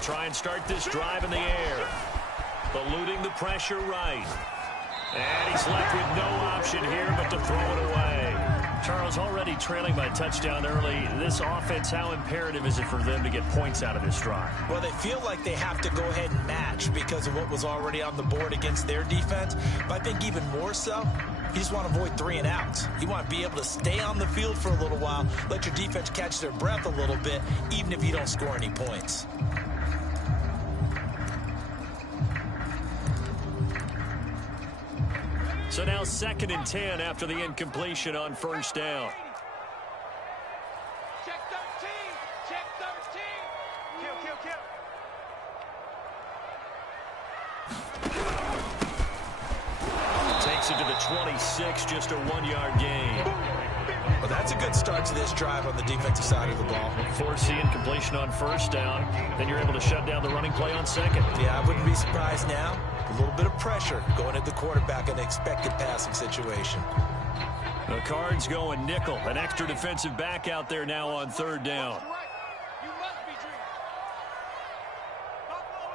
try and start this drive in the air. Eluding the pressure right. And he's left with no option here but to throw it away. Charles, already trailing by touchdown early. This offense, how imperative is it for them to get points out of this drive? Well, they feel like they have to go ahead and match because of what was already on the board against their defense. But I think even more so, you just want to avoid 3 and outs. You want to be able to stay on the field for a little while, let your defense catch their breath a little bit, even if you don't score any points. So now 2nd and 10 after the incompletion on first down. Check 13. Check 13. Kill. Takes it to the 26, just a 1-yard gain. Well, that's a good start to this drive on the defensive side of the ball. Force the incompletion on first down. Then you're able to shut down the running play on 2nd. Yeah, I wouldn't be surprised now. A little bit of pressure going at the quarterback in an expected passing situation. The Cards going nickel. An extra defensive back out there now on 3rd down. You must be dreaming. Buffalo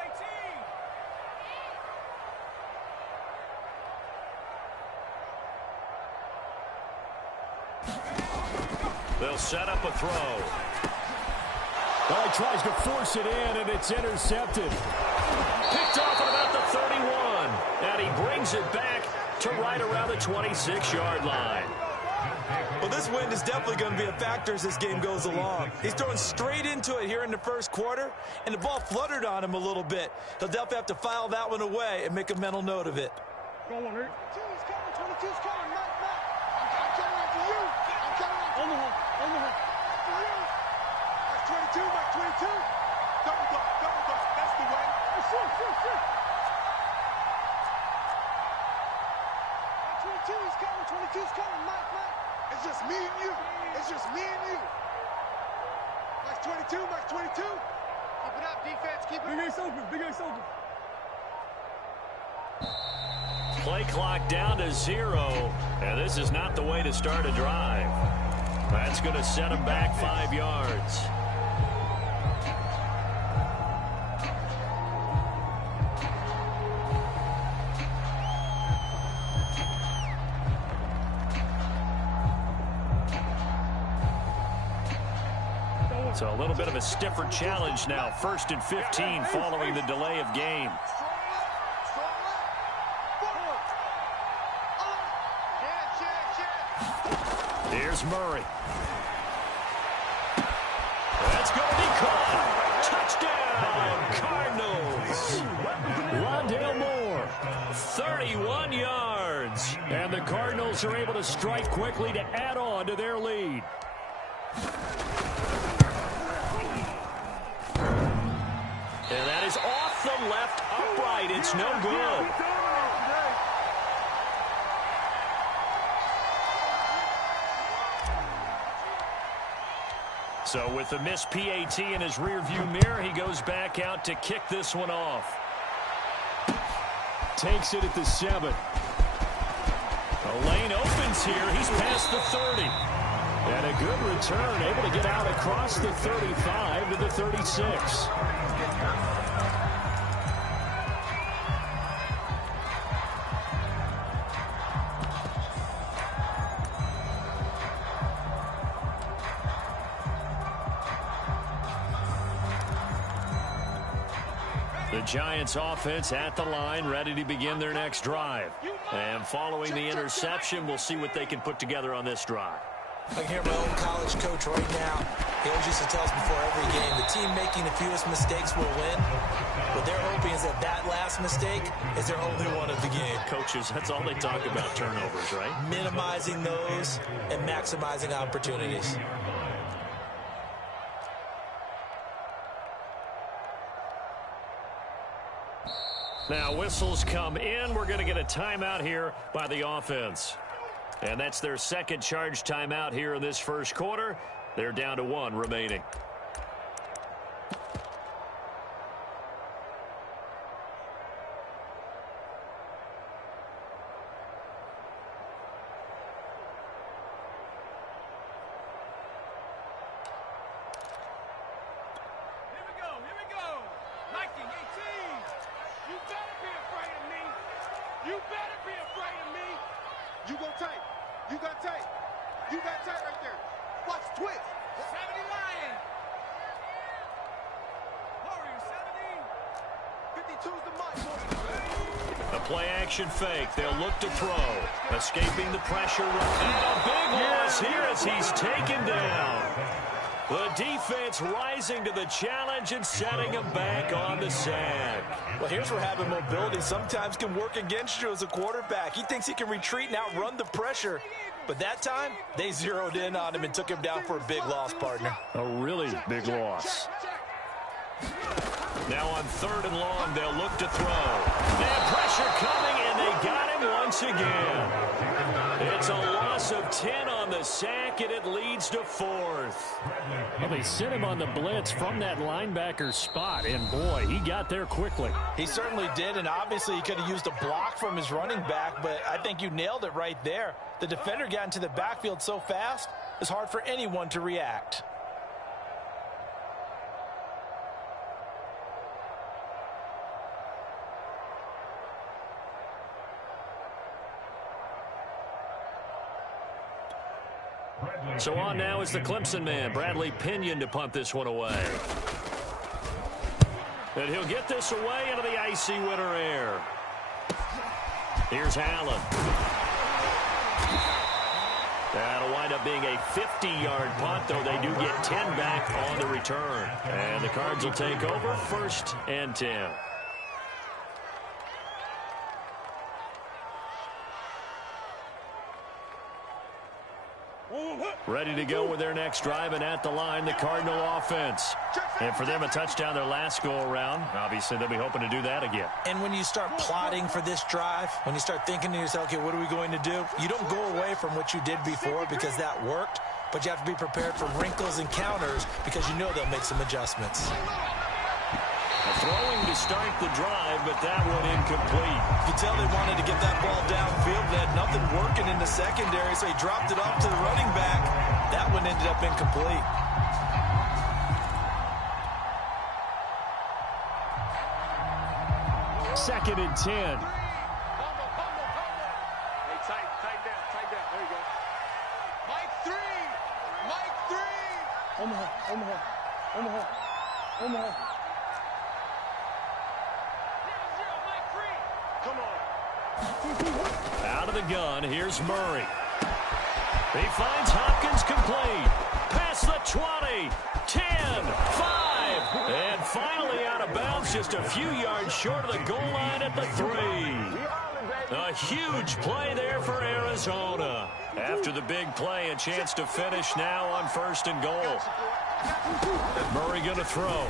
18. They'll set up a throw. Well, he tries to force it in, and it's intercepted. Picked off at about the 31. And he brings it back to right around the 26-yard line. Well, this wind is definitely going to be a factor as this game goes along. He's throwing straight into it here in the first quarter, and the ball fluttered on him a little bit. He'll definitely have to file that one away and make a mental note of it. Go on, Rick. 22's coming. 22's coming. Matt. I'm coming after you. I'm coming after you. On the hook. For you. That's 22. That's 22. Double dog. That's the way. Shoot. 22's coming. 22's coming. Matt. It's just me and you. It's just me and you. Max 22. Max 22. Keep it up, defense. Keep it up. Big Ace open. Play clock down to 0. And this is not the way to start a drive. That's going to set him back 5 yards. So a little bit of a stiffer challenge now. 1st and 15 following the delay of game. Here's Murray. That's going to be caught. Touchdown, Cardinals. Rondale Moore, 31 yards. And the Cardinals are able to strike quickly to add on to their lead. And that is off the left upright. It's no good. So with the missed PAT in his rearview mirror, he goes back out to kick this one off. Takes it at the 7. The lane opens here. He's past the 30. And a good return, able to get out across the 35 to the 36. The Giants offense at the line, ready to begin their next drive. And following the interception, we'll see what they can put together on this drive. I can hear my own college coach right now. He always used to tell us before every game, the team making the fewest mistakes will win. What they're hoping is that that last mistake is their only one of the game. Coaches, that's all they talk about, turnovers, right? Minimizing those and maximizing opportunities. Now whistles come in. We're going to get a timeout here by the offense. And that's their second charge timeout here in this first quarter. They're down to 1 remaining. You better be afraid of me. You go tight. You got tight. You got tight right there. Watch twist. 70 Lion. Warrior 70. 52's the mic. A play-action fake. They'll look to throw. Escaping the pressure. And a big loss here as he's taken down. The defense rising to the challenge and setting him back on the sack. Well, here's where having mobility sometimes can work against you as a quarterback. He thinks he can retreat and outrun the pressure. But that time, they zeroed in on him and took him down for a big loss, partner. A really big loss. Now on 3rd and long, they'll look to throw. They have pressure coming, and they got him once again. It's a loss of 10 on the sack, and it leads to 4th. Well, they sent him on the blitz from that linebacker spot, and boy, he got there quickly. He certainly did, and obviously he could have used a block from his running back, but I think you nailed it right there. The defender got into the backfield so fast, it's hard for anyone to react. So on now is the Clemson man, Bradley Pinion, to punt this one away. And he'll get this away into the icy winter air. Here's Allen. That'll wind up being a 50-yard punt, though they do get 10 back on the return. And the Cards will take over 1st and 10. Ready to go with their next drive, and at the line, the Cardinal offense. And for them, a touchdown their last go-around. Obviously, they'll be hoping to do that again. And when you start plotting for this drive, when you start thinking to yourself, okay, what are we going to do? You don't go away from what you did before because that worked, but you have to be prepared for wrinkles and counters because you know they'll make some adjustments. Throwing to start the drive, but that one incomplete. You can tell they wanted to get that ball downfield. They had nothing working in the secondary, so he dropped it off to the running back. That one ended up incomplete. Second and 10. Hey, tight down. There you go. Mike 3. Omaha. Come on. Out of the gun, here's Murray. He finds Hopkins complete. Past the 20, 10, 5, and finally out of bounds, just a few yards short of the goal line at the 3. A huge play there for Arizona. After the big play, a chance to finish now on 1st and goal. Murray going to throw.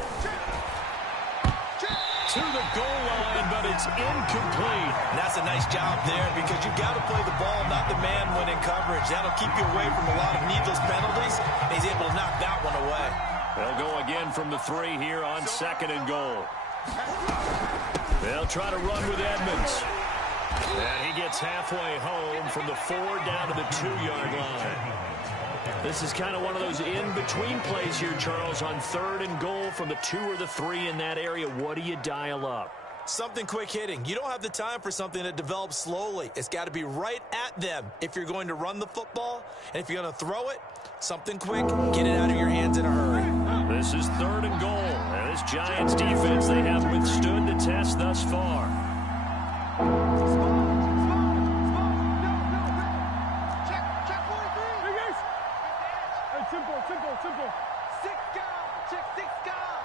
To the goal line, but it's incomplete. And that's a nice job there because you've got to play the ball, not the man when in coverage. That'll keep you away from a lot of needless penalties, and he's able to knock that one away. They'll go again from the 3 here on 2nd and goal. They'll try to run with Edmonds. And he gets halfway home from the 4 down to the 2-yard line. This is kind of one of those in-between plays here, Charles, on 3rd and goal from the 2 or the 3 in that area. What do you dial up? Something quick hitting. You don't have the time for something that develops slowly. It's got to be right at them if you're going to run the football. And if you're going to throw it, something quick, get it out of your hands in a hurry. This is 3rd and goal. And this Giants defense, they have withstood the test thus far. Simple. 6 guard. Check 6 guard.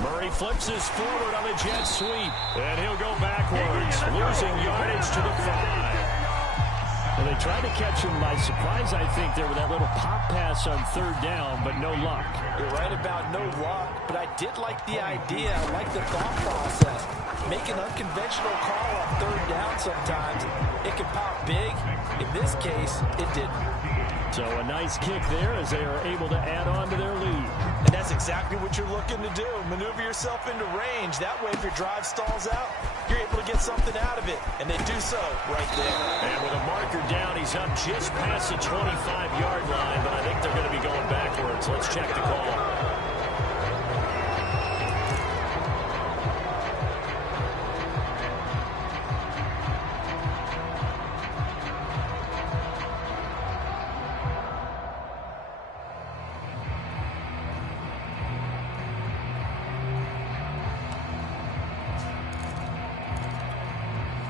Murray flips his forward on a jet sweep. And he'll go backwards, losing yardage to the 5. Well, they tried to catch him by surprise, I think, there with that little pop pass on 3rd down, but no luck. You're right about no luck, but I did like the idea. I like the thought process. Make an unconventional call on 3rd down sometimes. It can pop big. In this case, it didn't. So a nice kick there as they are able to add on to their lead. And that's exactly what you're looking to do. Maneuver yourself into range. That way, if your drive stalls out, you're able to get something out of it. And they do so right there. And with a marker down, he's up just past the 25-yard line, but I think they're going to be going backwards. Let's check the call.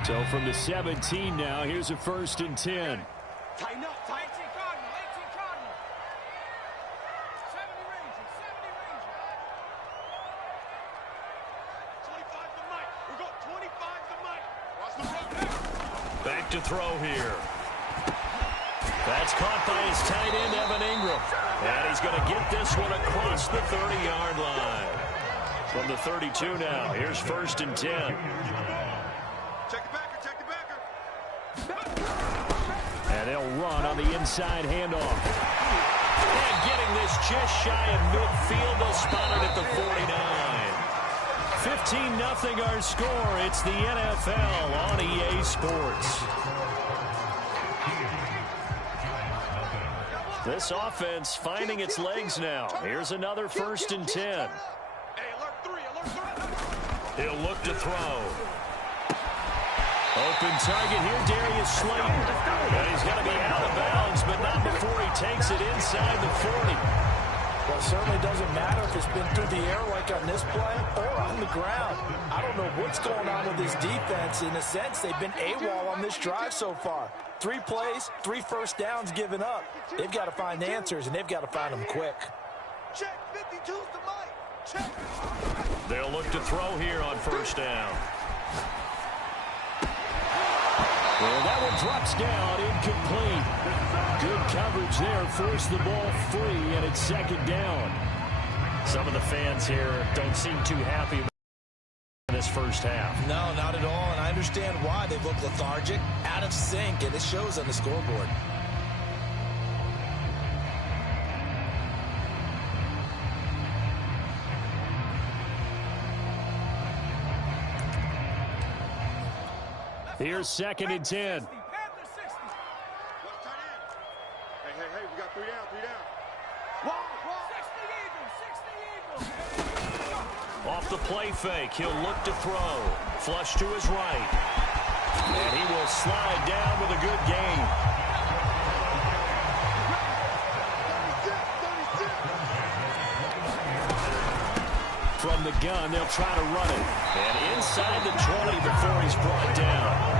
So from the 17 now, here's a 1st and 10. Tighten up, tighten. 18 Cardinal, 18 Cardinal. 70 Ranger, 70 Ranger. 25 to Mike. We got 25 to Mike. Watch the road. Back to throw here. That's caught by his tight end, Evan Ingram. And he's going to get this one across the 30-yard line. From the 32 now, here's 1st and 10. Check the backer, check the backer. And they'll run on the inside handoff. And getting this just shy of midfield, they'll spot it at the 49. 15-0 our score. It's the NFL on EA Sports. This offense finding its legs now. Here's another 1st and 10. Hey, alert 3, alert 3. He'll look to throw. Open target here, Darius Slayton. And he's going to be out of bounds, but not before he takes it inside the 40. Well, it certainly doesn't matter if it's been through the air like on this play or on the ground. I don't know what's going on with this defense. In a sense, they've been AWOL on this drive so far. 3 plays, 3 first downs given up. They've got to find answers, and they've got to find them quick. Check 52's to Mike. Check. They'll look to throw here on 1st down. Well, that one drops down, incomplete. Good coverage there, forced the ball free, and it's 2nd down. Some of the fans here don't seem too happy about this first half. No, not at all, and I understand why. They look lethargic, out of sync, and it shows on the scoreboard. Here's 2nd and 10. Panther 60. What's tight end? Hey, we got 3 down, 3 down. Wall. 60 Eagles, 60 Eagles. Off the play fake, he'll look to throw. Flush to his right. And he will slide down with a good gain. 36. From the gun, they'll try to run it. And inside the 20 before he's brought down.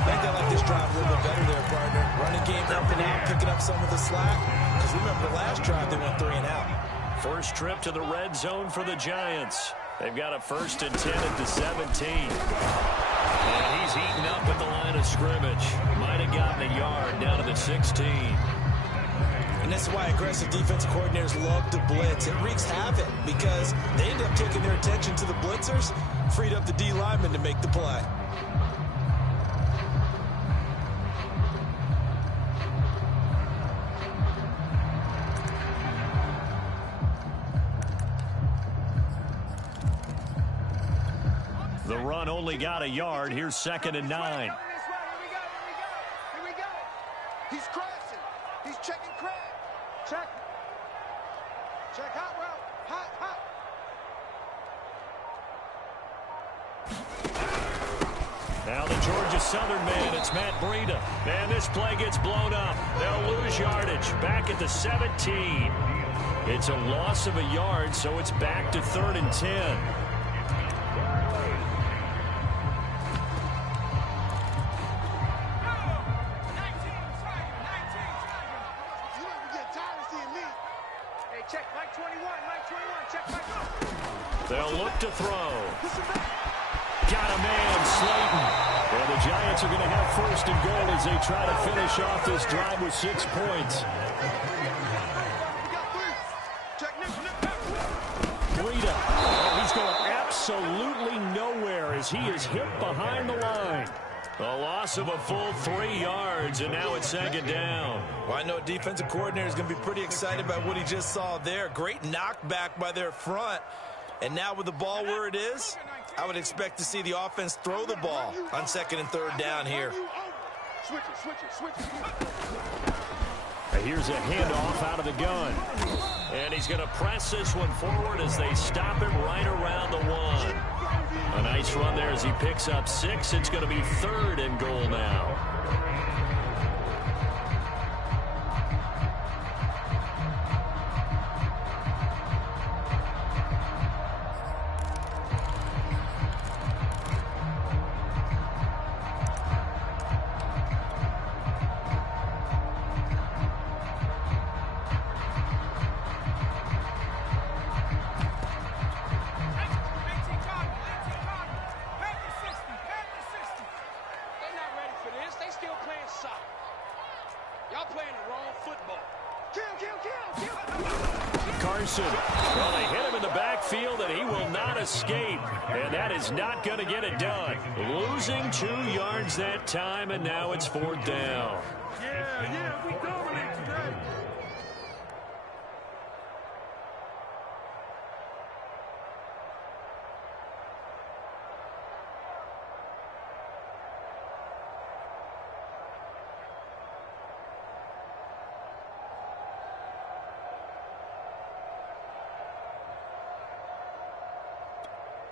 I think they like this drive a little bit better there, partner. Running game helping out, picking up some of the slack. Because remember, the last drive they went 3 and out. First trip to the red zone for the Giants. They've got a 1st and 10 at the 17. And he's eaten up at the line of scrimmage. Might have gotten a yard down to the 16. And that's why aggressive defensive coordinators love to blitz. It wreaks havoc because they end up taking their attention to the blitzers, freed up the D lineman to make the play. The run only got a yard. Here's 2nd and 9. Here we go. He's crashing. He's checking crack. Check. Check hot route. Hot. Now the Georgia Southern man, it's Matt Breida. And this play gets blown up. They'll lose yardage. Back at the 17. It's a loss of a yard, so it's back to 3rd and 10. Check Mike 21, check Mike. They'll look to throw. Got a man, Slayton. And the Giants are going to have 1st and goal as they try to finish off this drive with 6 points. Breida. Oh, he's going absolutely nowhere as he is hit behind the line. A loss of a full 3 yards, and now it's 2nd down. Well, I know a defensive coordinator is going to be pretty excited about what he just saw there. Great knockback by their front. And now with the ball where it is, I would expect to see the offense throw the ball on 2nd and 3rd down here. Switch it. Here's a handoff out of the gun. And he's going to press this one forward as they stop him right around the 1. A nice run there as he picks up 6. It's going to be 3rd and goal now. Carson. Well, they hit him in the backfield, and he will not escape. And that is not going to get it done. Losing 2 yards that time, and now it's 4th down. Yeah, we dominate today.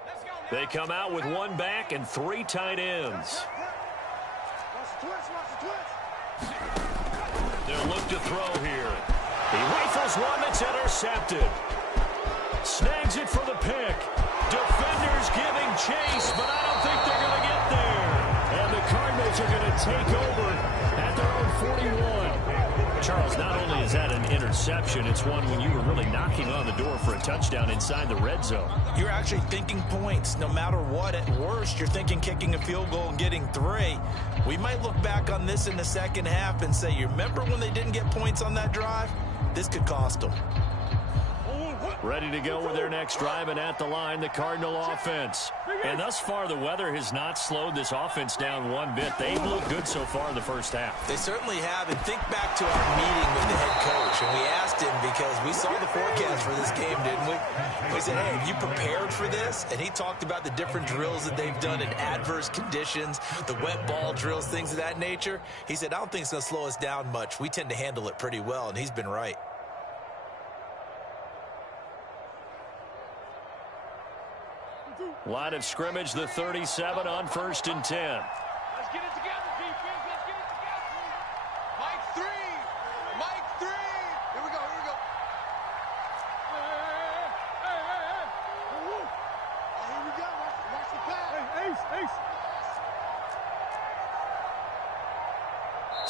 Let's go now. They come out with 1 back and 3 tight ends. Watch the twist, watch the twist. They'll look to throw here. He rifles one that's intercepted. Snags it for the pick. Defenders giving chase, but I don't think they're going to get there. And the Cardinals are going to take over at their own 41. Charles, not only is that an interception, it's one when you were really knocking on the door for a touchdown inside the red zone. You're actually thinking points. No matter what, at worst, you're thinking kicking a field goal and getting 3. We might look back on this in the second half and say, you remember when they didn't get points on that drive? This could cost them. Ready to go with their next drive, and at the line, the Cardinal offense. And thus far, the weather has not slowed this offense down one bit. They've looked good so far in the first half. They certainly have. And think back to our meeting with the head coach, and we asked him because we saw the forecast for this game, didn't we? We said, hey, have you prepared for this? And he talked about the different drills that they've done in adverse conditions, the wet ball drills, things of that nature. He said, I don't think it's going to slow us down much. We tend to handle it pretty well, and he's been right. Line of scrimmage, the 37 on 1st and 10. Let's get it together, defense. Let's get it together. Mike 3. Mike 3. Here we go, here we go. Hey. Oh, here we go. Watch the pass. Ace.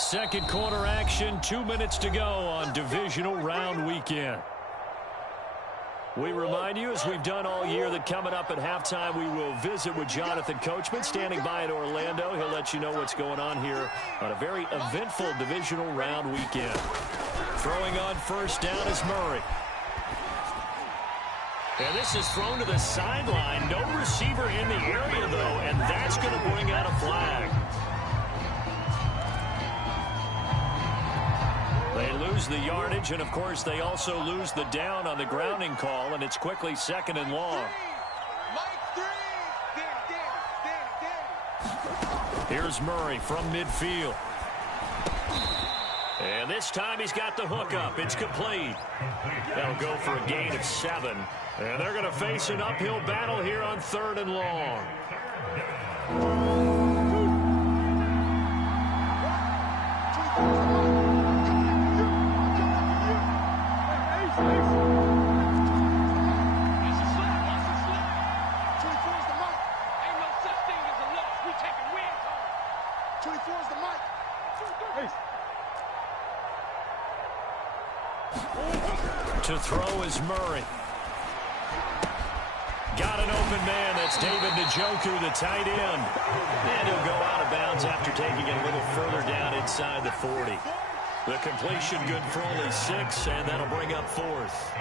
Second quarter action, 2 minutes to go on divisional round weekend. We remind you, as we've done all year, that coming up at halftime, we will visit with Jonathan Coachman, standing by in Orlando. He'll let you know what's going on here on a very eventful divisional round weekend. Throwing on first down is Murray. And this is thrown to the sideline. No receiver in the area, though, and that's going to bring out a flag. They lose the yardage, and, of course, they also lose the down on the grounding call, and it's quickly 2nd and long. Mike 3. Danny. Here's Murray from midfield. And this time he's got the hook up. It's complete. That'll go for a gain of 7. And they're going to face an uphill battle here on 3rd and long. It's a slip. What's a slip? 24 is the Mike. Ain't no such thing as a loss. We taking wins home. 24 is the Mike. To throw is Murray. Got an open man. That's David Njoku, the tight end. And he'll go out of bounds after taking it a little further down inside the 40. The completion good for only 6, and that'll bring up 4th.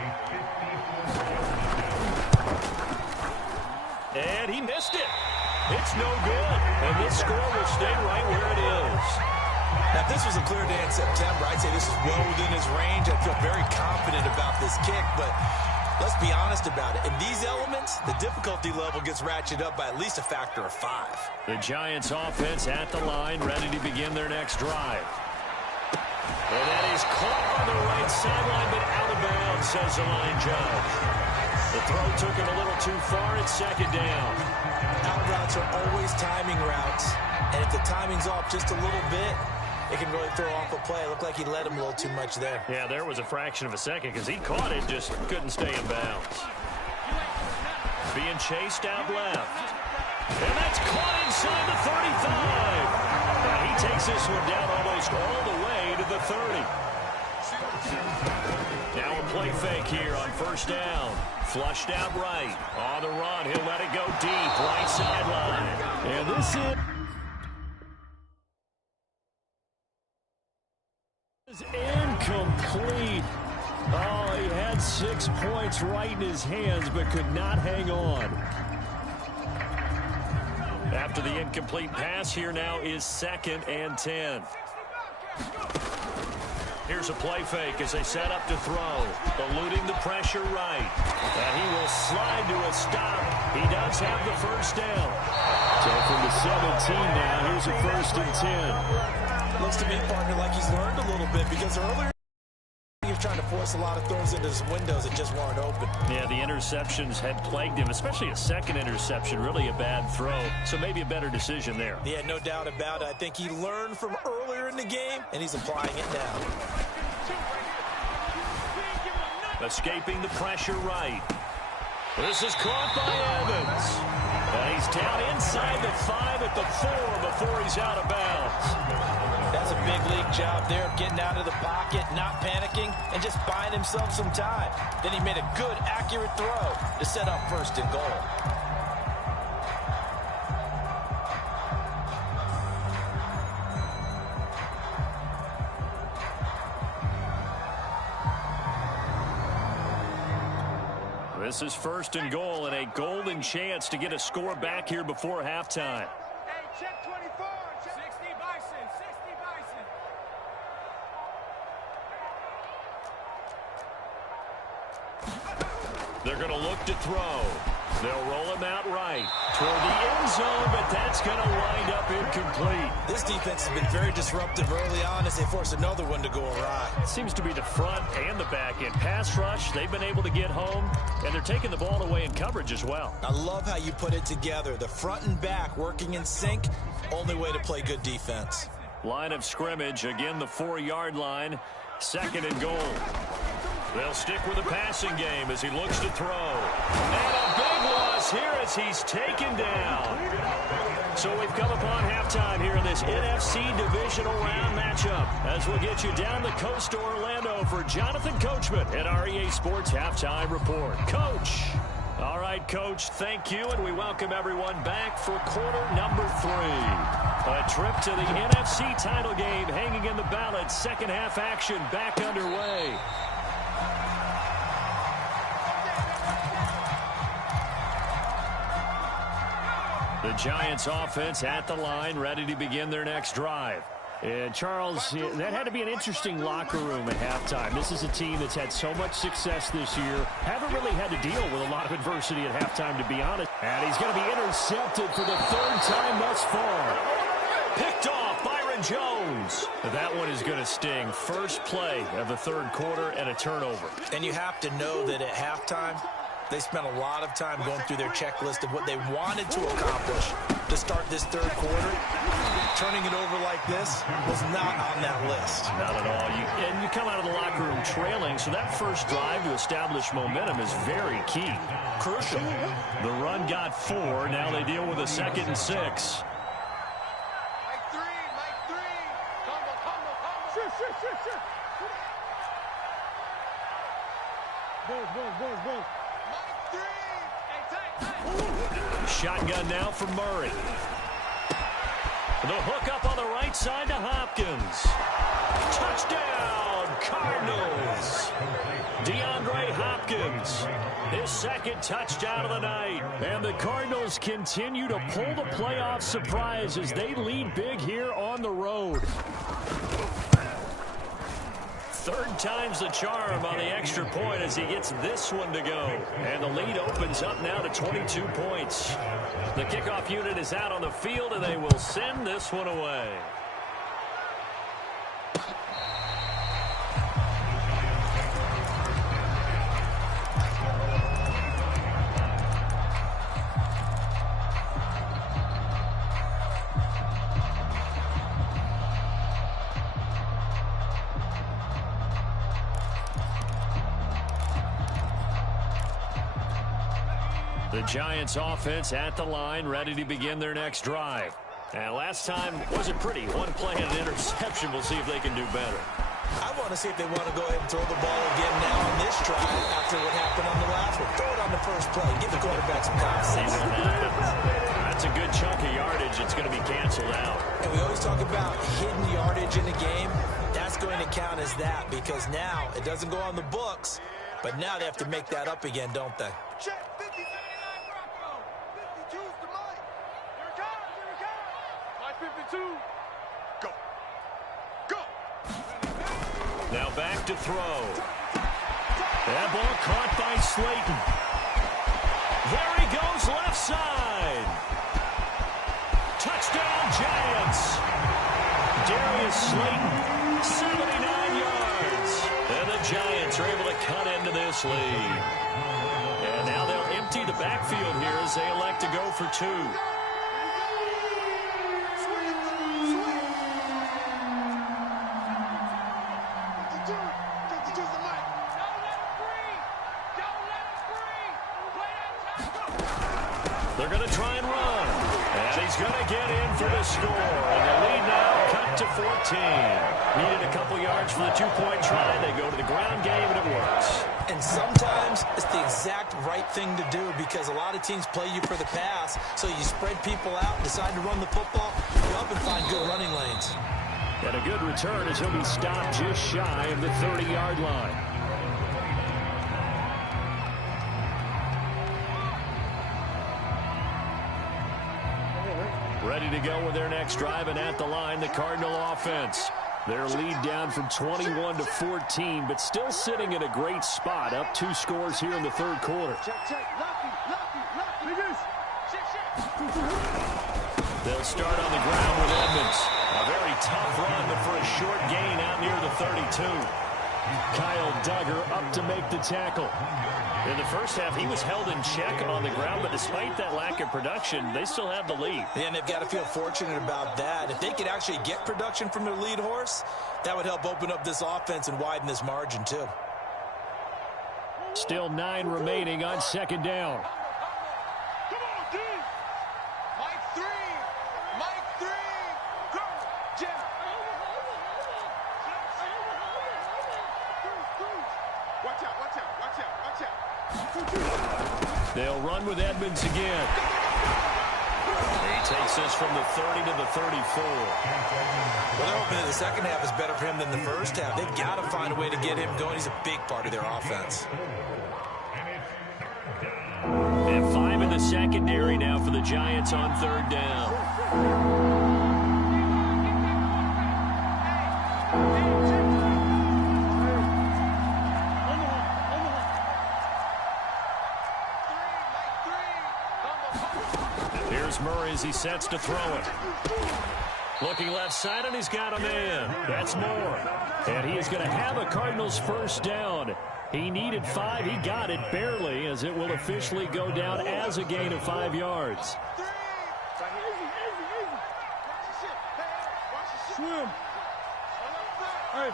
And he missed it. It's no good. And this score will stay right where it is. Now, if this was a clear day in September, I'd say this is well within his range. I feel very confident about this kick, but let's be honest about it. In these elements, the difficulty level gets ratcheted up by at least a factor of 5. The Giants offense at the line, ready to begin their next drive. And that is caught on the right sideline, but out of bounds, says the line judge. The throw took him a little too far. It's 2nd down. Out routes are always timing routes, and if the timing's off just a little bit, it can really throw off a play. It looked like he let him a little too much there. Yeah, there was a fraction of a second because he caught it, just couldn't stay in bounds. Being chased out left. And that's caught inside the 35. And he takes this one down almost all the way to the 30. Now a play fake here on first down. Flushed out right. On the run, he'll let it go deep. Right sideline. And this is incomplete. Oh, he had 6 points right in his hands, but could not hang on. After the incomplete pass, here now is 2nd and 10. Here's a play fake as they set up to throw. Eluding the pressure right. And he will slide to a stop. He does have the first down. So from the 17 now, here's a 1st and 10. Looks to me, partner, like he's learned a little bit because earlier he was trying to force a lot of throws into his windows that just weren't open. Yeah, the interceptions had plagued him, especially a second interception, really a bad throw. So maybe a better decision there. Yeah, no doubt about it. I think he learned from earlier in the game, and he's applying it now. Escaping the pressure right. This is caught by Evans. And he's down inside the 5 at the 4 before he's out of bounds. That's a big league job there of getting out of the pocket, not panicking, and just buying himself some time. Then he made a good, accurate throw to set up 1st and goal. This is 1st and goal and a golden chance to get a score back here before halftime. Hey, check 24. Check 60 Bison. 60 Bison. They're going to look to throw. They'll roll him out right toward the end zone, but that's going to wind up incomplete. This defense has been very disruptive early on as they force another one to go awry. It seems to be the front and the back end. Pass rush, they've been able to get home, and they're taking the ball away in coverage as well. I love how you put it together. The front and back working in sync, only way to play good defense. Line of scrimmage, again the 4-yard line, 2nd and goal. They'll stick with the passing game as he looks to throw. And a big loss here as he's taken down. So we've come upon halftime here in this NFC Divisional Round matchup as we'll get you down the coast to Orlando for Jonathan Coachman at our EA Sports Halftime Report. Coach. All right, Coach, thank you, and we welcome everyone back for quarter number 3. A trip to the NFC title game hanging in the balance. Second half action back underway. The Giants offense at the line, ready to begin their next drive. And Charles, that had to be an interesting locker room at halftime. This is a team that's had so much success this year. Haven't really had to deal with a lot of adversity at halftime, to be honest. And he's going to be intercepted for the 3rd time thus far. Picked off, Byron Jones. That one is going to sting. First play of the 3rd quarter and a turnover. And you have to know that at halftime, they spent a lot of time going through their checklist of what they wanted to accomplish to start this 3rd quarter. Turning it over like this was not on that list. Not at all. And you come out of the locker room trailing, so that first drive to establish momentum is very key. Crucial. The run got 4. Now they deal with a 2nd and 6. Mike 3. Combo. Shit. Go. Shotgun now for Murray. The hook up on the right side to Hopkins. Touchdown, Cardinals. DeAndre Hopkins, his 2nd touchdown of the night. And the Cardinals continue to pull the playoff surprise as they lead big here on the road. 3rd time's the charm on the extra point as he gets this one to go. And the lead opens up now to 22 points. The kickoff unit is out on the field, and they will send this one away. The Giants offense at the line, ready to begin their next drive. And last time wasn't pretty. One play and an interception. We'll see if they can do better. I want to see if they want to go ahead and throw the ball again now on this drive after what happened on the last one. Throw it on the first play. Give the quarterback some confidence. That's a good chunk of yardage. It's going to be canceled out. And we always talk about hidden yardage in the game. That's going to count as that because now it doesn't go on the books. But now they have to make that up again, don't they? Check 50. 52's to Mike. Here it comes. Here it comes. Mike 52. Go. Go. Now back to throw. That ball caught by Slayton. There he goes left side. Touchdown Giants. Darius Slayton, 79 yards. And the Giants are able to cut into this lead. And now they'll empty the backfield here as they elect to go for two. They're going to try and run. And he's going to get in for the score. And the lead now cut to 14. Needed a couple yards for the two-point try. They go to the ground game, and it works. And sometimes it's the exact right thing to do because a lot of teams play you for the pass. So you spread people out and decide to run the football. You often find good running lanes. And a good return as he'll be stopped just shy of the 30-yard line. Ready to go with their next drive, and at the line, the Cardinal offense. Their lead down from 21 to 14, but still sitting in a great spot, up 2 scores here in the third quarter. They'll start on the ground with Edmonds. A very tough run, but for a short gain out near the 32. Kyle Duggar up to make the tackle. In the first half, he was held in check on the ground, but despite that lack of production, they still have the lead. And they've got to feel fortunate about that. If they could actually get production from their lead horse, that would help open up this offense and widen this margin, too. Still 9 remaining on second down. Come on, D. Mike 3. Mike 3. Go. Jim. Watch out, watch out, watch out, watch out. They'll run with Edmonds again. He takes this from the 30 to the 34. Well, they're hoping that the second half is better for him than the first half. They've got to find a way to get him going. He's a big part of their offense. And 5 in the secondary now for the Giants on third down. Here's Murray as he sets to throw it. Looking left side, and he's got a man. That's Moore. And he is going to have a Cardinals first down. He needed 5. He got it barely, as it will officially go down as a gain of 5 yards. Swim. Hey.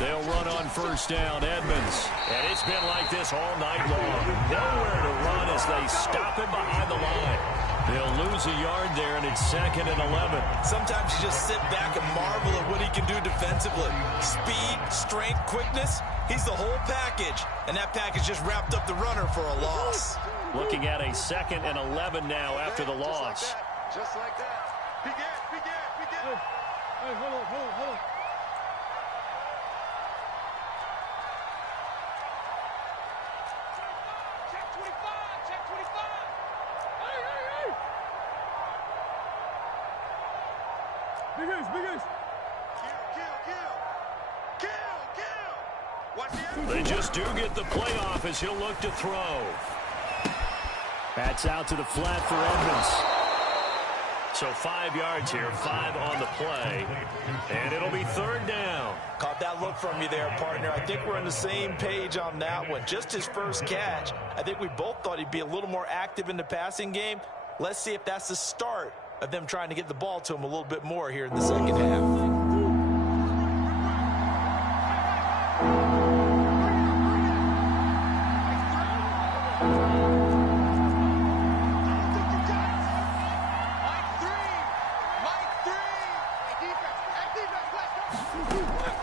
They'll run on first down, Edmonds. And it's been like this all night long. Nowhere to run as they stop him behind the line. They'll lose a yard there, and it's 2nd and 11. Sometimes you just sit back and marvel at what he can do defensively. Speed, strength, quickness. He's the whole package. And that package just wrapped up the runner for a loss. Looking at a 2nd and 11 now after the loss. Just like that. Begin. Hey, hold on. Check 25. Hey. Big Ace. Kill. Watch the They just do get the playoff as he'll look to throw. That's out to the flat for Edmonds. So 5 yards here, 5 on the play. And it'll be third down. Caught that look from you there, partner. I think we're on the same page on that one. Just his first catch. I think we both thought he'd be a little more active in the passing game. Let's see if that's the start of them trying to get the ball to him a little bit more here in the second half.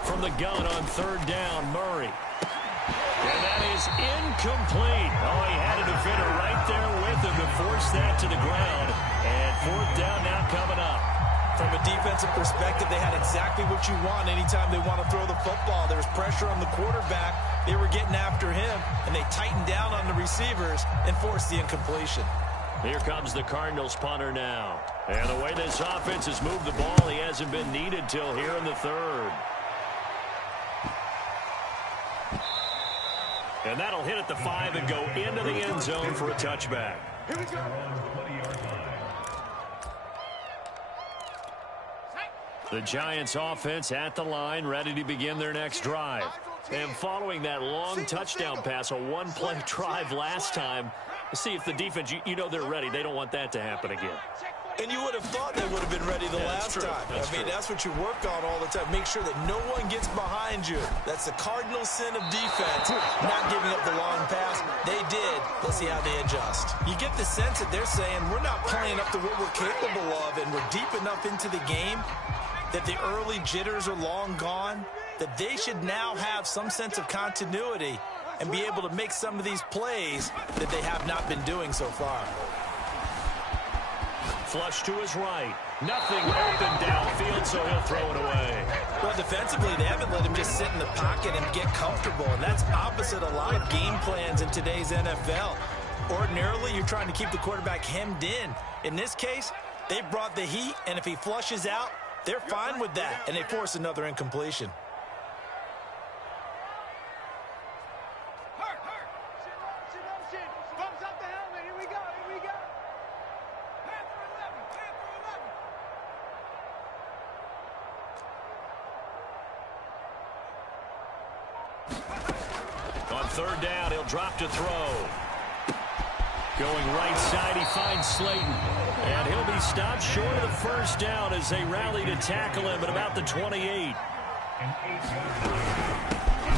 From the gun on third down, Murray. And that is incomplete. Oh, he had a defender right there with him to force that to the ground. And fourth down now coming up. From a defensive perspective, they had exactly what you want anytime they want to throw the football. There was pressure on the quarterback. They were getting after him, and they tightened down on the receivers and forced the incompletion. Here comes the Cardinals punter now. And the way this offense has moved the ball, he hasn't been needed till here in the third. And that'll hit at the 5 and go into the end zone for a touchback. Here we go. The Giants offense at the line, ready to begin their next drive. And following that long touchdown pass, a one-play drive last time, see if the defense, you know they're ready. They don't want that to happen again. And you would have thought they would have been ready the last time. That's what you work on all the time. Make sure that no one gets behind you. That's the cardinal sin of defense, not giving up the long pass. They did. Let's see how they adjust. You get the sense that they're saying we're not playing up to what we're capable of, and we're deep enough into the game that the early jitters are long gone, that they should now have some sense of continuity and be able to make some of these plays that they have not been doing so far. Flush to his right. Nothing open downfield, so he'll throw it away. Well, defensively, they haven't let him just sit in the pocket and get comfortable, and that's opposite a lot of game plans in today's NFL. Ordinarily, you're trying to keep the quarterback hemmed in. In this case, they brought the heat, and if he flushes out, they're fine with that, and they force another incompletion. Bumps up the helmet. Here we go. Here we go. On third down, he'll drop to throw. Going right side, he finds Slayton. And he'll be stopped short of the first down as they rally to tackle him at about the 28.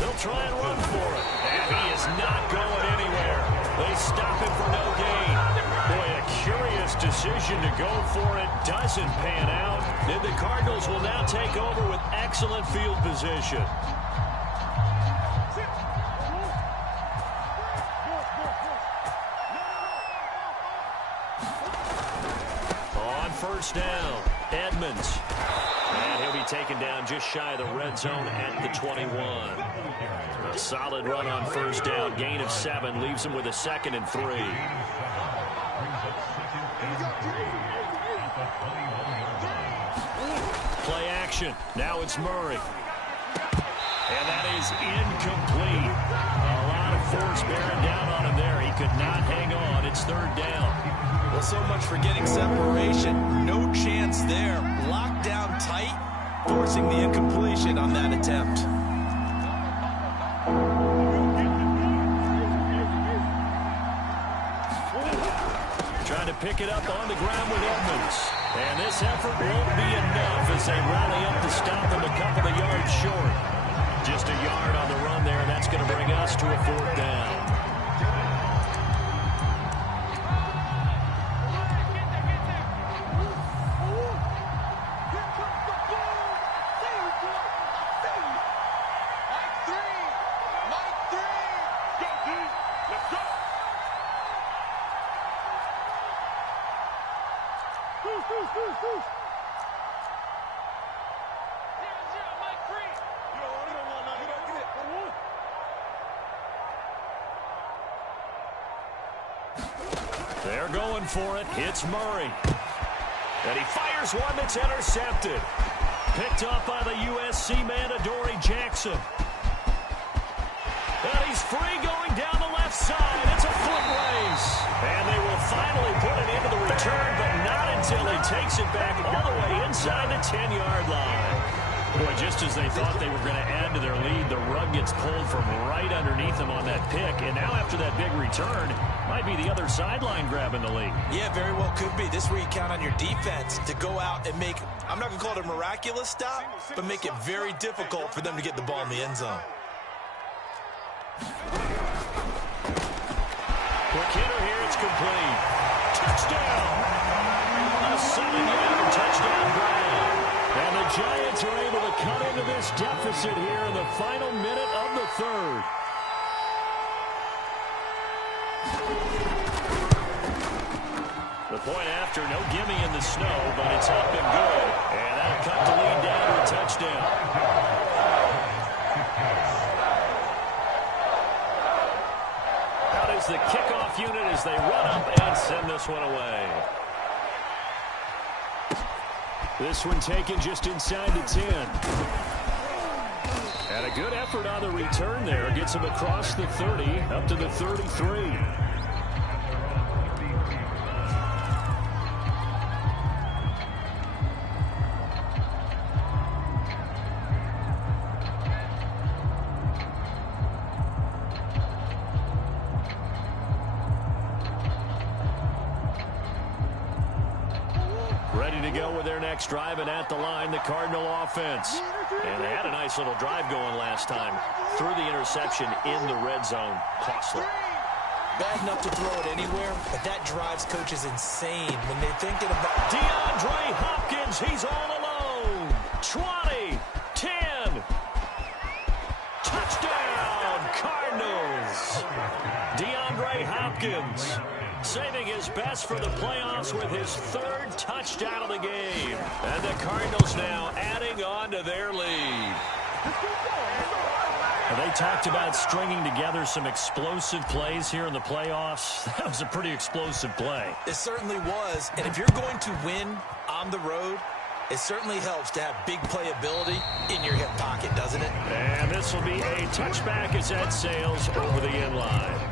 They'll try and run for it. And he is not going anywhere. They stop him for no gain. Boy, a curious decision to go for it. Doesn't pan out. And the Cardinals will now take over with excellent field position. First down, Edmonds. And he'll be taken down just shy of the red zone at the 21. A solid run on first down. Gain of 7 leaves him with a 2nd and 3. Play action. Now it's Murray. And that is incomplete. A lot of force bearing down on him there. He could not hang on. It's third down. Well, so much for getting separation. No chance there. Locked down tight, forcing the incompletion on that attempt. Trying to pick it up on the ground with Edmonds. And this effort won't be enough as they rally up to stop him a couple of yards short. Just a yard on the run there, and that's going to bring us to a 4th down. They're going for it. It's Murray. And he fires one that's intercepted. Picked up by the USC man, Adoree Jackson. And he's free going down the left side. It's a foot race. And they will finally put it into the return, but not until he takes it back all the way inside the 10-yard line. Boy, just as they thought they were going to add to their lead, the rug gets pulled from right underneath them on that pick. And now after that big return, might be the other sideline grabbing the lead. Yeah, very well could be. This is where you count on your defense to go out and make, I'm not going to call it a miraculous stop, but make it very difficult for them to get the ball in the end zone. Quick hitter here, it's complete. Touchdown! A 7-yard touchdown grab. And the Giants are able to cut into this deficit here in the final minute of the third. The Point after, no gimme in the snow, but it's up and good. And that'll cut the lead down to a touchdown. Out is the kickoff unit as they run up and send this one away. This one taken just inside the 10. And a good effort on the return there. Gets him across the 30, up to the 33. Ready to go with their next drive, and at the line, the Cardinal offense. And they had a nice little drive going last time. Threw the interception in the red zone. Costly. Bad enough to throw it anywhere, but that drives coaches insane when they're thinking about... DeAndre Hopkins, he's all alone. 20, 10. Touchdown, Cardinals. DeAndre Hopkins saving his best for the playoffs with his third touchdown of the game. And the Cardinals now adding on to their lead. They talked about stringing together some explosive plays here in the playoffs. That was a pretty explosive play. It certainly was. And if you're going to win on the road, it certainly helps to have big playability in your hip pocket, doesn't it? And this will be a touchback as that sails over the end line.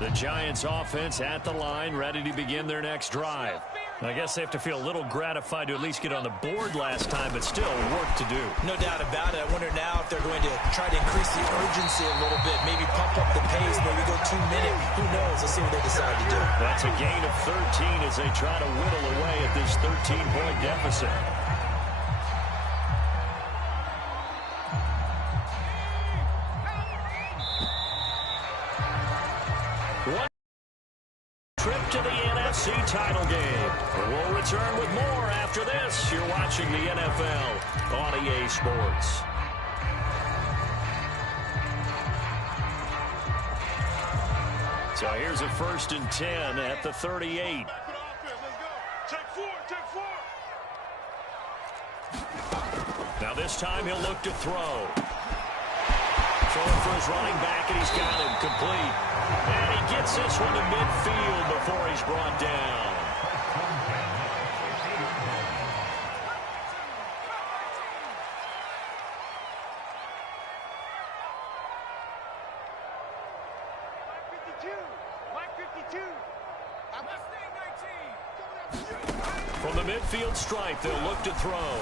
The Giants offense at the line, ready to begin their next drive. I guess they have to feel a little gratified to at least get on the board last time, but still work to do. No doubt about it. I wonder now if they're going to try to increase the urgency a little bit, maybe pump up the pace, maybe go 2 minute. Who knows? Let's see what they decide to do. That's a gain of 13 as they try to whittle away at this 13-point deficit. One trip to the NFC title game. We'll return with more after this. You're watching the NFL on EA Sports. So here's a 1st and 10 at the 38. Now this time he'll look to throw. Throwing for his running back, and he's got him complete. And he gets this one to midfield before he's brought down. From the midfield stripe, they'll look to throw.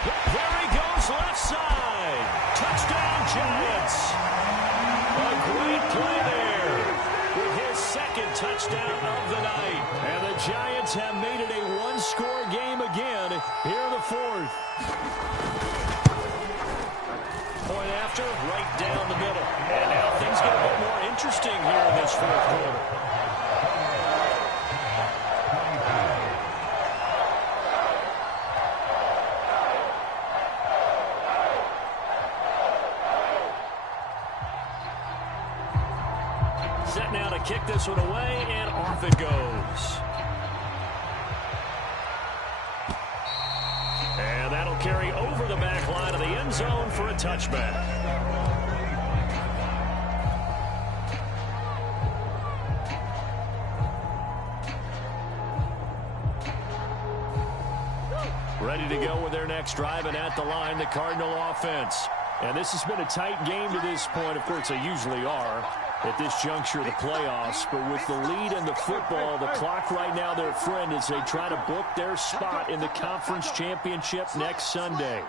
There he goes, left side. Touchdown, Giants. A great play there with his second touchdown of the night. And the Giants have made it a one-score game again here in the 4th. Point after, right down the middle. And now things get a bit more interesting here in this 4th quarter. Set now to kick this one away, and off it goes. And that'll carry over the back line of the end zone for a touchback. Ready to go with their next drive, and at the line, the Cardinal offense. And this has been a tight game to this point. Of course, they usually are at this juncture of the playoffs. But with the lead in the football, the clock right now their friend as they try to book their spot in the conference championship next Sunday.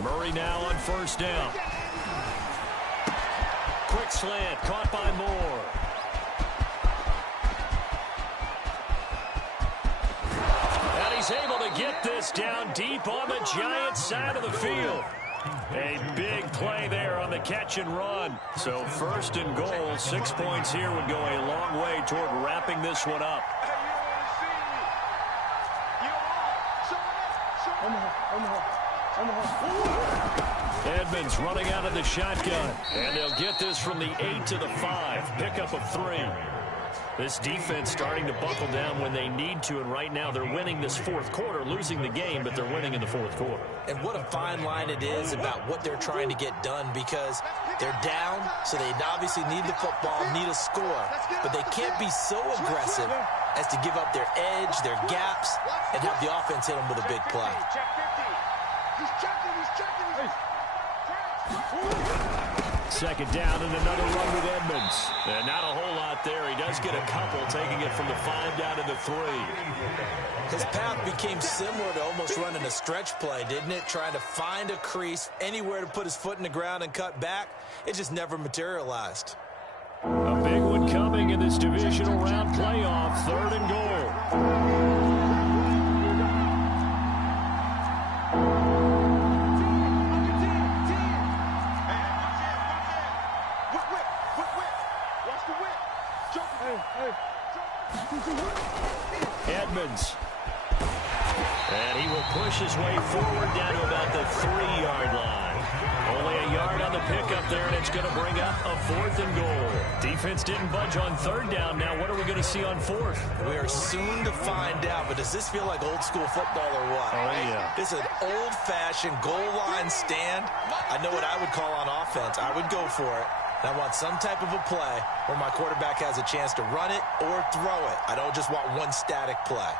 Murray now on 1st down. Quick slant, caught by Moore. he's able to get this down deep on the Giants side of the field. A big play there on the catch and run. So 1st and goal, 6 points here would go a long way toward wrapping this one up. Edmonds running out of the shotgun. And they'll get this from the 8 to the 5. Pickup of 3. This defense starting to buckle down when they need to, and right now they're winning this 4th quarter, losing the game, but they're winning in the 4th quarter. And what a fine line it is about what they're trying to get done, because they're down, so they obviously need the football, need a score, but they can't be so aggressive as to give up their edge, their gaps, and have the offense hit them with a big play. Second down and another run with Edmonds. And not a whole lot there. He does get a couple, taking it from the 5 down to the 3. His path became similar to almost running a stretch play, didn't it? Trying to find a crease, anywhere to put his foot in the ground and cut back. It just never materialized. A big one coming in this divisional round playoff. 3rd and goal. Edmonds. And he will push his way forward down to about the 3-yard line. Only a yard on the pickup there, and it's going to bring up a 4th and goal. Defense didn't budge on 3rd down. Now what are we going to see on 4th? We are soon to find out, but does this feel like old school football or what? Oh, yeah. This is an old-fashioned goal line stand. I know what I would call on offense. I would go for it. And I want some type of a play where my quarterback has a chance to run it or throw it. I don't just want one static play.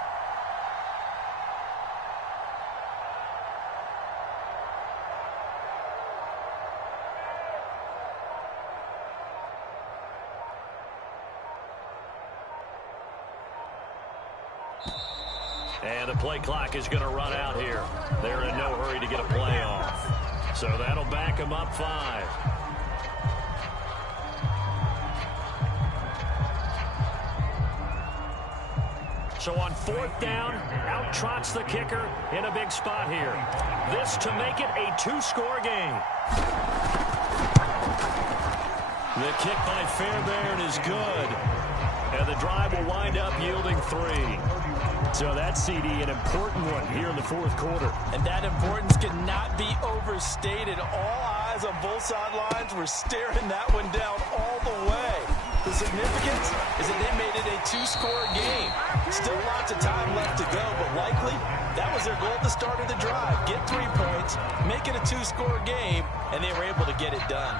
And the play clock is going to run out here. They're in no hurry to get a play off. So that'll back them up 5. So on 4th down, out trots the kicker in a big spot here. This to make it a 2-score game. The kick by Fairbairn is good. And the drive will wind up yielding 3. So that's, CD, an important one here in the 4th quarter. And that importance cannot be overstated. All eyes on both sidelines were staring that one down all the way. The significance is that they made it a 2-score game. Still lots of time left to go, but likely that was their goal at the start of the drive. Get 3 points, make it a 2-score game, and they were able to get it done.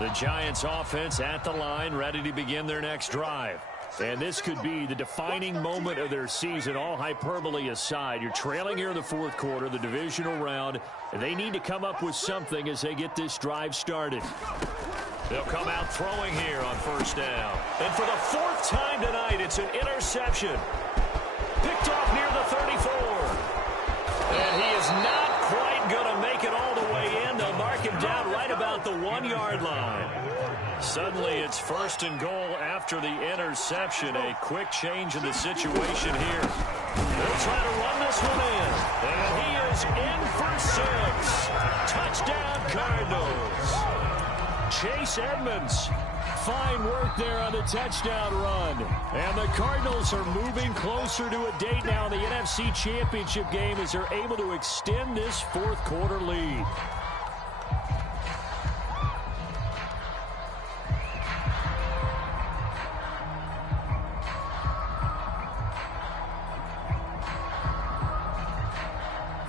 The Giants offense at the line, ready to begin their next drive. And this could be the defining moment of their season, all hyperbole aside. You're trailing here in the 4th quarter, the divisional round, and they need to come up with something as they get this drive started. They'll come out throwing here on 1st down. And for the 4th time tonight, it's an interception. Picked off near the 34. And he is not quite going to make it all the way in. They'll mark him down right about the 1-yard line. Suddenly it's 1st and goal after the interception. A quick change in the situation here. They'll try to run this one in. And he is in for 6. Touchdown Cardinals. Chase Edmonds. Fine work there on the touchdown run. And the Cardinals are moving closer to a date now in the NFC Championship game as they're able to extend this 4th quarter lead.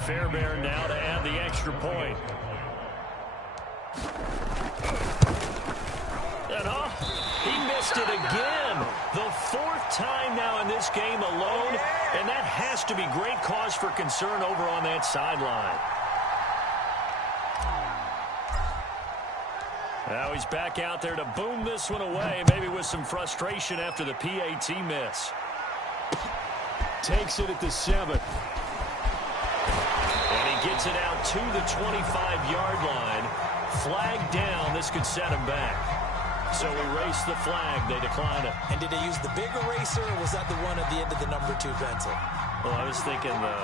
Fairbairn now to add the extra point. And he missed it again. The 4th time now in this game alone, and that has to be great cause for concern over on that sideline. Now he's back out there to boom this one away, maybe with some frustration after the PAT miss. Takes it at the 7. gets it out to the 25-yard line. Flag down. This could set him back. So erase the flag. They decline it. And did they use the big eraser, or was that the one at the end of the number 2 pencil? Well, I was thinking the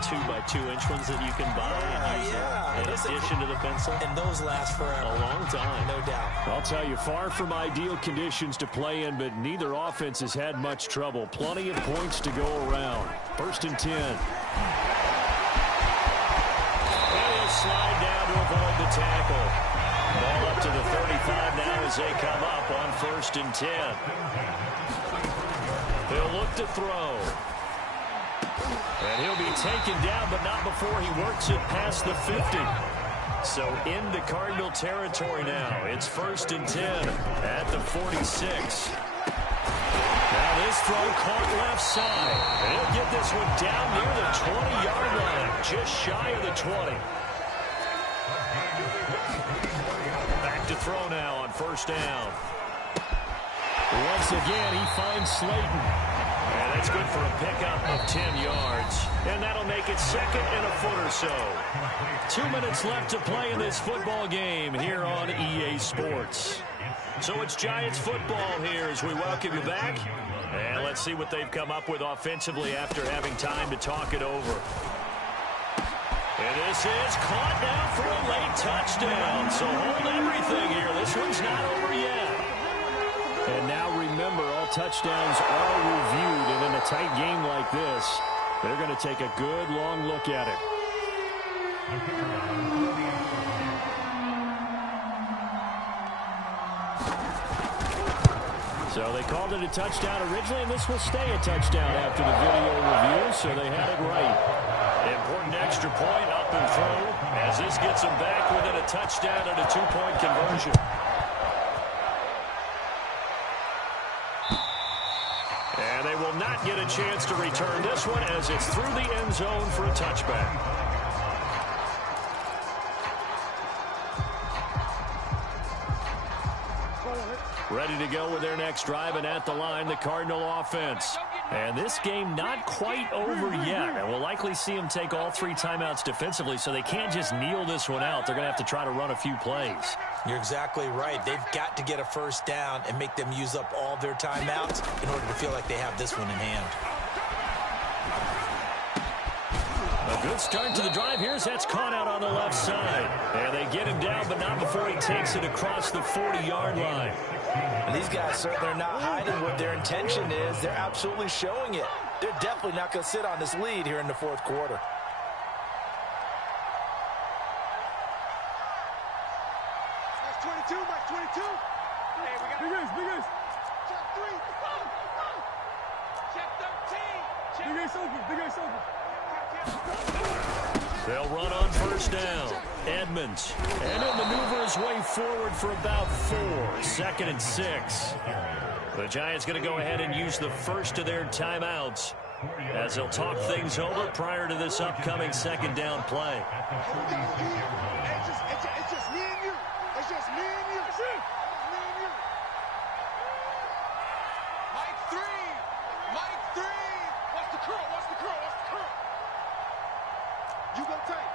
2x2-inch ones that you can buy and use in addition to the pencil. And those last forever. A long time. No doubt. I'll tell you, far from ideal conditions to play in, but neither offense has had much trouble. Plenty of points to go around. 1st and 10. And he'll slide down to avoid the tackle. Ball up to the 35 now as they come up on 1st and 10. He'll look to throw. And he'll be taken down, but not before he works it past the 50. So into Cardinal territory now. It's 1st and 10 at the 46. Now this throw caught left side. And he'll get this one down near the 20-yard line, just shy of the 20. Back to throw now on 1st down. Once again, he finds Slayton. And that's good for a pickup of 10 yards. And that'll make it 2nd and a foot or so. 2 minutes left to play in this football game here on EA Sports. So it's Giants football here as we welcome you back. And let's see what they've come up with offensively after having time to talk it over. And this is caught now for a late touchdown. So hold everything here. This one's not over yet. And now remember, all touchdowns are reviewed, and in a tight game like this, they're going to take a good long look at it. So they called it a touchdown originally, and this will stay a touchdown after the video review, so they had it right. Important extra point up and through as this gets them back within a touchdown and a 2-point conversion. And they will not get a chance to return this one as it's through the end zone for a touchback. Ready to go with their next drive, and at the line, the Cardinal offense. And this game not quite over yet. And we'll likely see them take all 3 timeouts defensively, so they can't just kneel this one out. They're going to have to try to run a few plays. You're exactly right. They've got to get a 1st down and make them use up all their timeouts in order to feel like they have this one in hand. A good start to the drive here as that's caught out on the left side. And they get him down, but not before he takes it across the 40-yard line. And these guys certainly are not hiding what their intention is. They're absolutely showing it. They're definitely not going to sit on this lead here in the 4th quarter. Mark 22, Mark 22. Hey, we got Big Ace, Big Ace. Check 3. check 13. Big Ace open, Big Ace open. They'll run on 1st down. Edmonds. And he'll maneuver his way forward for about 4. 2nd and 6. The Giants going to go ahead and use the first of their timeouts as they'll talk things over prior to this upcoming 2nd down play. It's just me and you. It's just me and you. It's me and you. Mike 3. Mike 3. What's the curl? What's the curl? What's the curl? You go tight.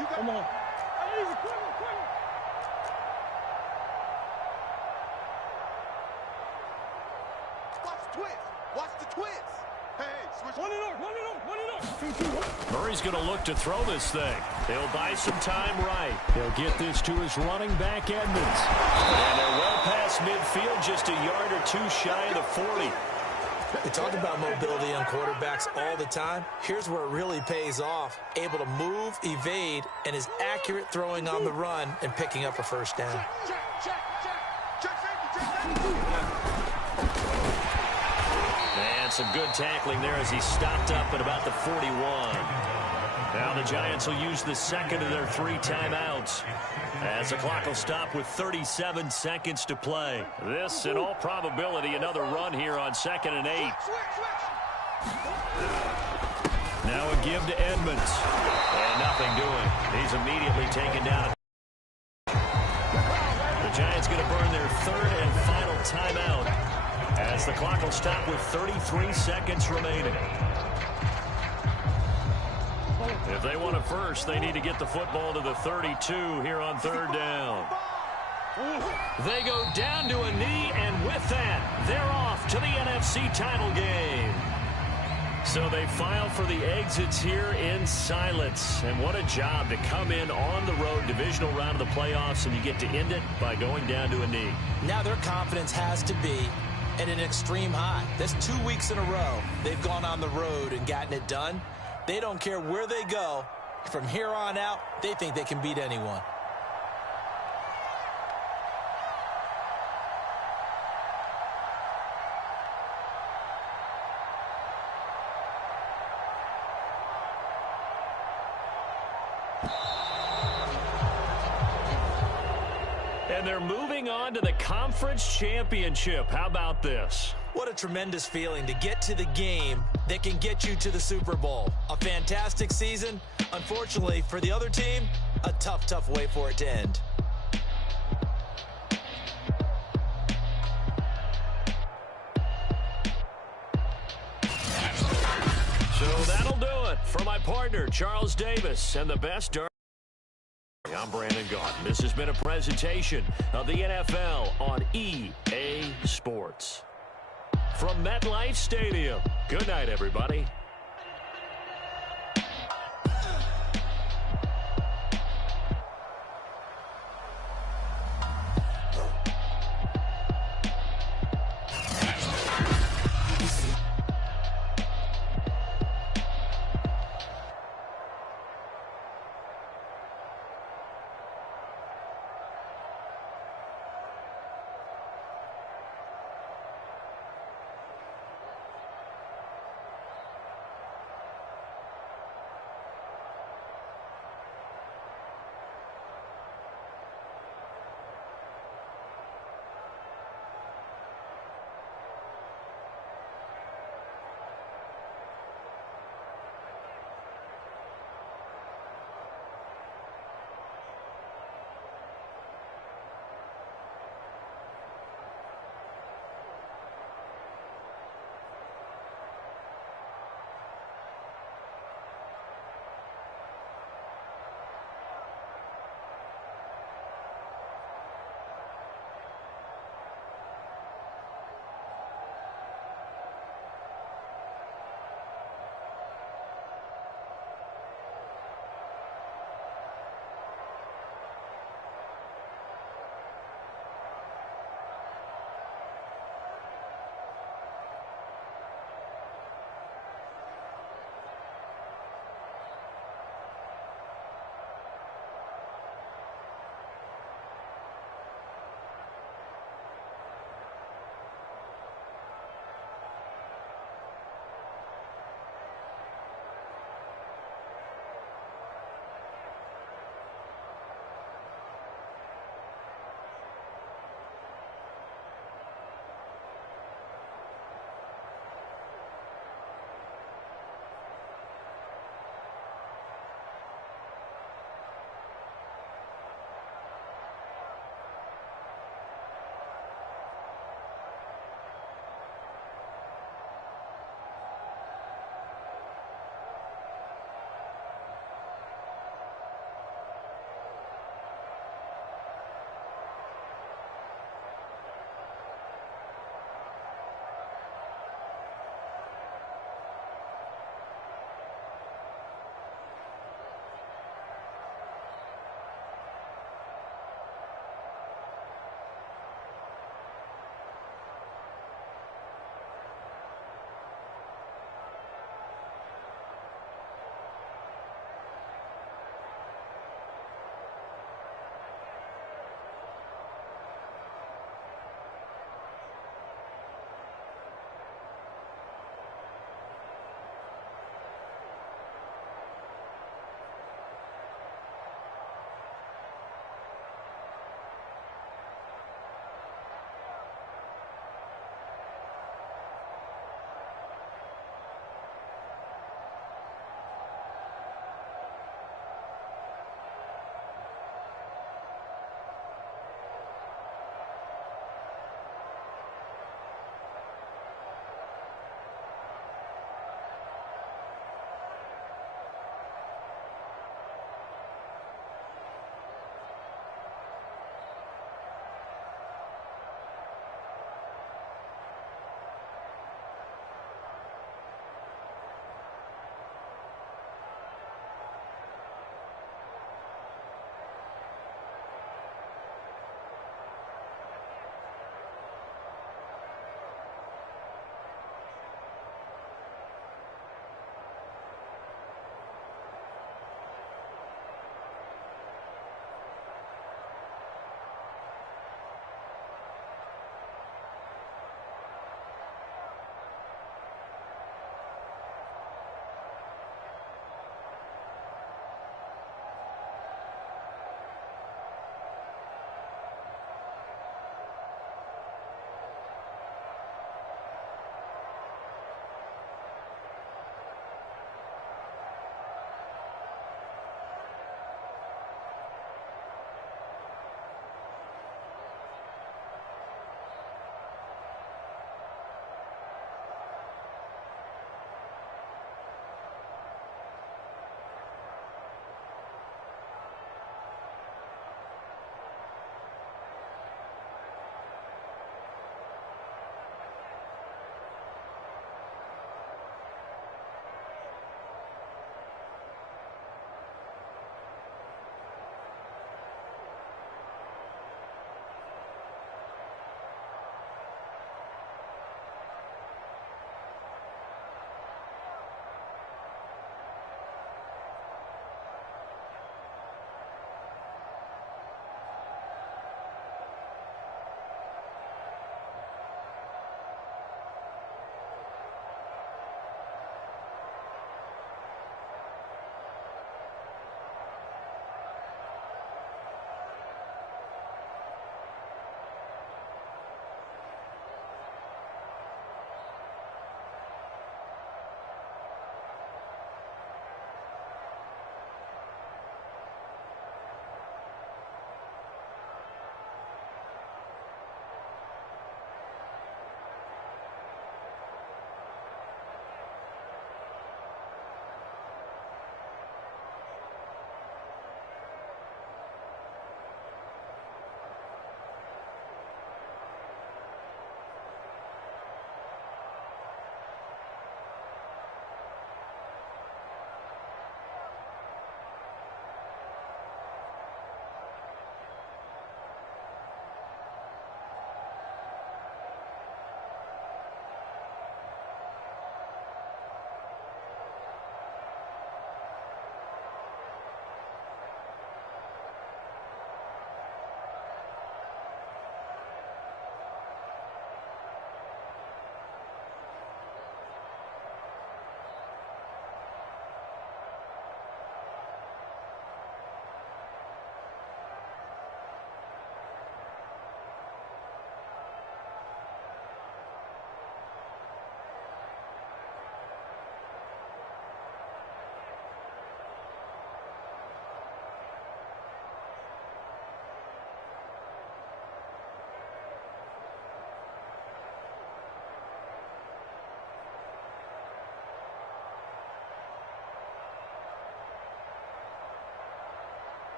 You go. Come on. Easy, quicker, quicker. Watch the twist. Watch the twist. Hey, switch. Run it up, run it up, run it up. Murray's going to look to throw this thing. He'll buy some time right. He'll get this to his running back, Edmonds. And they're well past midfield, just a yard or 2 shy of the 40. We talk about mobility on quarterbacks all the time. Here's where it really pays off. Able to move, evade, and is accurate throwing on the run and picking up a 1st down. Check, check, check. Check safety, check safety. And some good tackling there as he stopped up at about the 41. Now the Giants will use the 2nd of their 3 timeouts as the clock will stop with 37 seconds to play. This, in all probability, another run here on 2nd and 8. Now a give to Edmonds. And nothing doing. He's immediately taken down. The Giants going to burn their 3rd and final timeout as the clock will stop with 33 seconds remaining. If they want it first, they need to get the football to the 32 here on third down. They go down to a knee, and with that, they're off to the NFC title game. So they file for the exits here in silence. And what a job to come in on the road, divisional round of the playoffs, and you get to end it by going down to a knee. Now their confidence has to be at an extreme high. That's 2 weeks in a row they've gone on the road and gotten it done. They don't care where they go. From here on out, they think they can beat anyone. And they're moving on to the conference championship. How about this? What a tremendous feeling to get to the game that can get you to the Super Bowl. A fantastic season. Unfortunately, for the other team, a tough, tough way for it to end. So that'll do it for my partner, Charles Davis, and the best. I'm Brandon Gaudin. This has been a presentation of the NFL on EA Sports. From MetLife Stadium, good night, everybody.